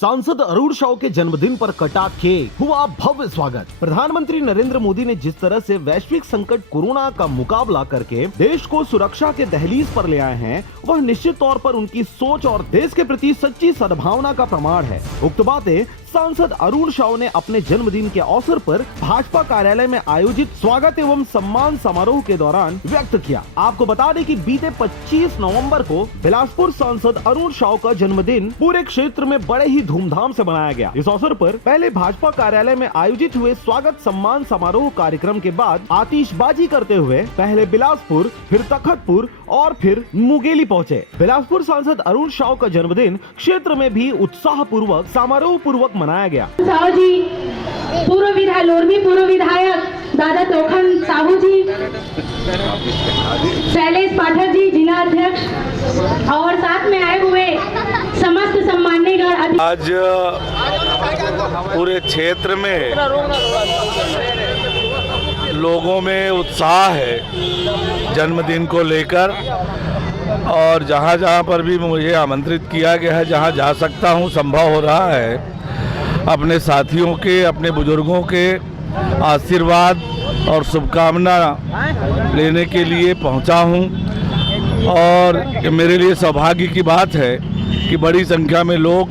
सांसद अरुण साव के जन्मदिन पर कटा केक, हुआ भव्य स्वागत। प्रधानमंत्री नरेंद्र मोदी ने जिस तरह से वैश्विक संकट कोरोना का मुकाबला करके देश को सुरक्षा के दहलीज पर ले आए हैं, वह निश्चित तौर पर उनकी सोच और देश के प्रति सच्ची सद्भावना का प्रमाण है। उक्त बातें सांसद अरुण साव ने अपने जन्मदिन के अवसर पर भाजपा कार्यालय में आयोजित स्वागत एवं सम्मान समारोह के दौरान व्यक्त किया। आपको बता दें कि बीते 25 नवंबर को बिलासपुर सांसद अरुण साव का जन्मदिन पूरे क्षेत्र में बड़े ही धूमधाम से मनाया गया। इस अवसर पर पहले भाजपा कार्यालय में आयोजित हुए स्वागत सम्मान समारोह कार्यक्रम के बाद आतिशबाजी करते हुए पहले बिलासपुर, फिर तखतपुर और फिर मुंगेली पहुँचे। बिलासपुर सांसद अरुण साव का जन्मदिन क्षेत्र में भी उत्साह पूर्वक समारोह पूर्वक मनाया गया। साहू जी, पूर्व विधायक दादा तोखन साहू जी, शैलेश पाठक जी जिला अध्यक्ष और साथ में आए हुए समस्त सम्माननीय आज पूरे क्षेत्र में लोगों में उत्साह है जन्मदिन को लेकर, और जहाँ जहाँ पर भी मुझे आमंत्रित किया गया है, जहाँ जा सकता हूँ, संभव हो रहा है, अपने साथियों के, अपने बुजुर्गों के आशीर्वाद और शुभकामना लेने के लिए पहुँचा हूँ। और मेरे लिए सौभाग्य की बात है कि बड़ी संख्या में लोग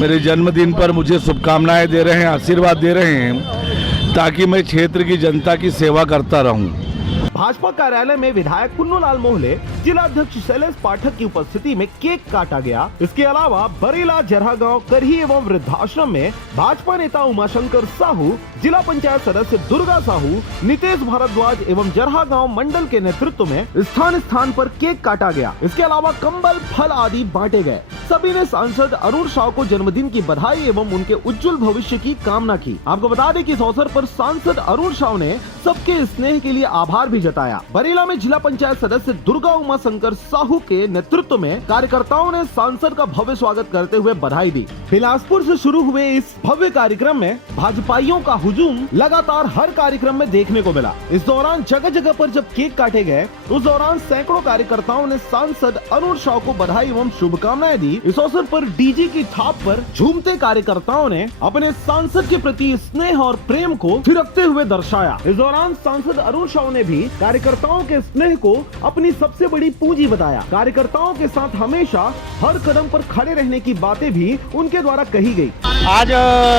मेरे जन्मदिन पर मुझे शुभकामनाएं दे रहे हैं, आशीर्वाद दे रहे हैं, ताकि मैं क्षेत्र की जनता की सेवा करता रहूं। भाजपा कार्यालय में विधायक पुन्नूलाल मोहले, जिला अध्यक्ष शैलेश पाठक की उपस्थिति में केक काटा गया। इसके अलावा बरेला, जरहागांव, करही एवं वृद्धाश्रम में भाजपा नेता उमाशंकर साहू, जिला पंचायत सदस्य दुर्गा साहू, नितेश भारद्वाज एवं जरहागांव मंडल के नेतृत्व में स्थान स्थान पर केक काटा गया। इसके अलावा कंबल, फल आदि बांटे गए। सभी ने सांसद अरुण साव को जन्मदिन की बधाई एवं उनके उज्जवल भविष्य की कामना की। आपको बता दें कि इस अवसर पर सांसद अरुण साव ने सबके स्नेह के लिए आभार भी जताया। बरेला में जिला पंचायत सदस्य दुर्गा उमाशंकर साहू के नेतृत्व में कार्यकर्ताओं ने सांसद का भव्य स्वागत करते हुए बधाई दी। बिलासपुर से शुरू हुए इस भव्य कार्यक्रम में भाजपाइयों का हुजूम लगातार हर कार्यक्रम में देखने को मिला। इस दौरान जगह जगह पर जब केक काटे गए, उस दौरान सैकड़ों कार्यकर्ताओं ने सांसद अरुण साव को बधाई एवं शुभकामनाएं दी। इस अवसर पर डीजे की थाप पर झूमते कार्यकर्ताओं ने अपने सांसद के प्रति स्नेह और प्रेम को थिरकते हुए दर्शाया। इस दौरान सांसद अरुण साव ने भी कार्यकर्ताओं के स्नेह को अपनी सबसे बड़ी पूंजी बताया। कार्यकर्ताओं के साथ हमेशा हर कदम पर खड़े रहने की बातें भी उनके द्वारा कही गई। आज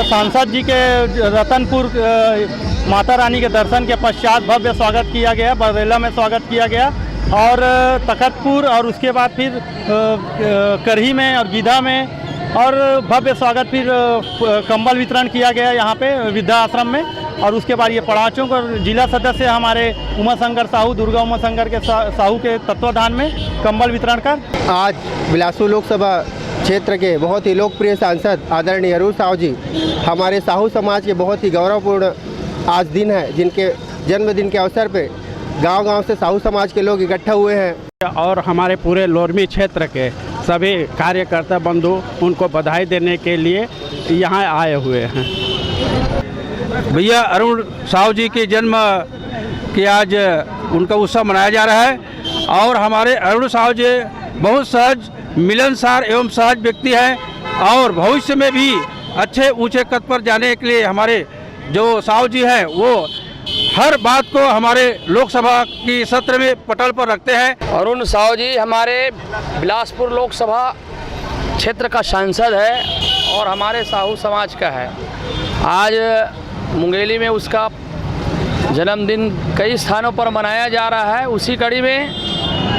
सांसद जी के रतनपुर माता रानी के दर्शन के पश्चात भव्य स्वागत किया गया, बरेला में स्वागत किया गया और तखतपुर और उसके बाद फिर करही में और गीधा में और भव्य स्वागत, फिर कंबल वितरण किया गया यहाँ पे वृद्धाश्रम में। और उसके बाद ये पड़ाचों को जिला सदस्य हमारे उमाशंकर साहू, दुर्गा उमाशंकर के साहू के तत्वाधान में कंबल वितरण कर आज बिलासपुर लोकसभा क्षेत्र के बहुत ही लोकप्रिय सांसद आदरणीय अरुण साव जी, हमारे साहू समाज के बहुत ही गौरवपूर्ण आज दिन है, जिनके जन्मदिन के अवसर पे गांव-गांव से साहू समाज के लोग इकट्ठा हुए हैं और हमारे पूरे लोरमी क्षेत्र के सभी कार्यकर्ता बंधु उनको बधाई देने के लिए यहाँ आए हुए हैं। भैया अरुण साव जी के जन्म के आज उनका उत्सव मनाया जा रहा है और हमारे अरुण साव जी बहुत सहज, मिलनसार एवं सहज व्यक्ति हैं और भविष्य में भी अच्छे ऊंचे कद पर जाने के लिए हमारे जो साव जी हैं वो हर बात को हमारे लोकसभा की सत्र में पटल पर रखते हैं। अरुण साव जी हमारे बिलासपुर लोकसभा क्षेत्र का सांसद है और हमारे साहू समाज का है। आज मुंगेली में उसका जन्मदिन कई स्थानों पर मनाया जा रहा है। उसी कड़ी में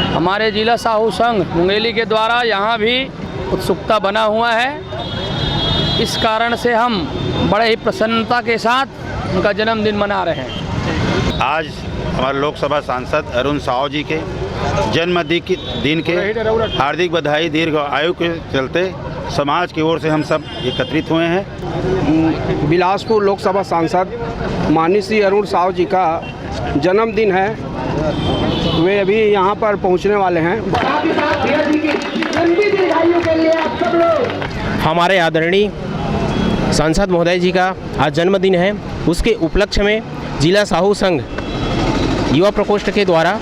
हमारे जिला साहू संघ मुंगेली के द्वारा यहाँ भी उत्सुकता बना हुआ है। इस कारण से हम बड़े ही प्रसन्नता के साथ उनका जन्मदिन मना रहे हैं। आज हमारे लोकसभा सांसद अरुण साव जी के जन्मदिन के हार्दिक बधाई। दीर्घ आयु के चलते समाज की ओर से हम सब एकत्रित हुए हैं। बिलासपुर लोकसभा सांसद माननीय श्री अरुण साव जी का जन्मदिन है, वे अभी यहाँ पर पहुँचने वाले हैं। हमारे आदरणीय सांसद महोदय जी का आज जन्मदिन है, उसके उपलक्ष्य में जिला साहू संघ युवा प्रकोष्ठ के द्वारा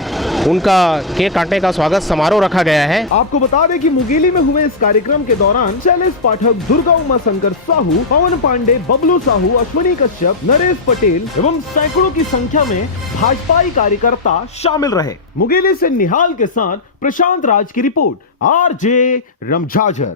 उनका केक काटने का स्वागत समारोह रखा गया है। आपको बता दें कि मुंगेली में हुए इस कार्यक्रम के दौरान शैलेश पाठक, दुर्गा उमाशंकर साहू, पवन पांडे, बबलू साहू, अश्विनी कश्यप, नरेश पटेल एवं सैकड़ों की संख्या में भाजपाई कार्यकर्ता शामिल रहे। मुंगेली से निहाल के साथ प्रशांत राज की रिपोर्ट, आरजे रमझाझर।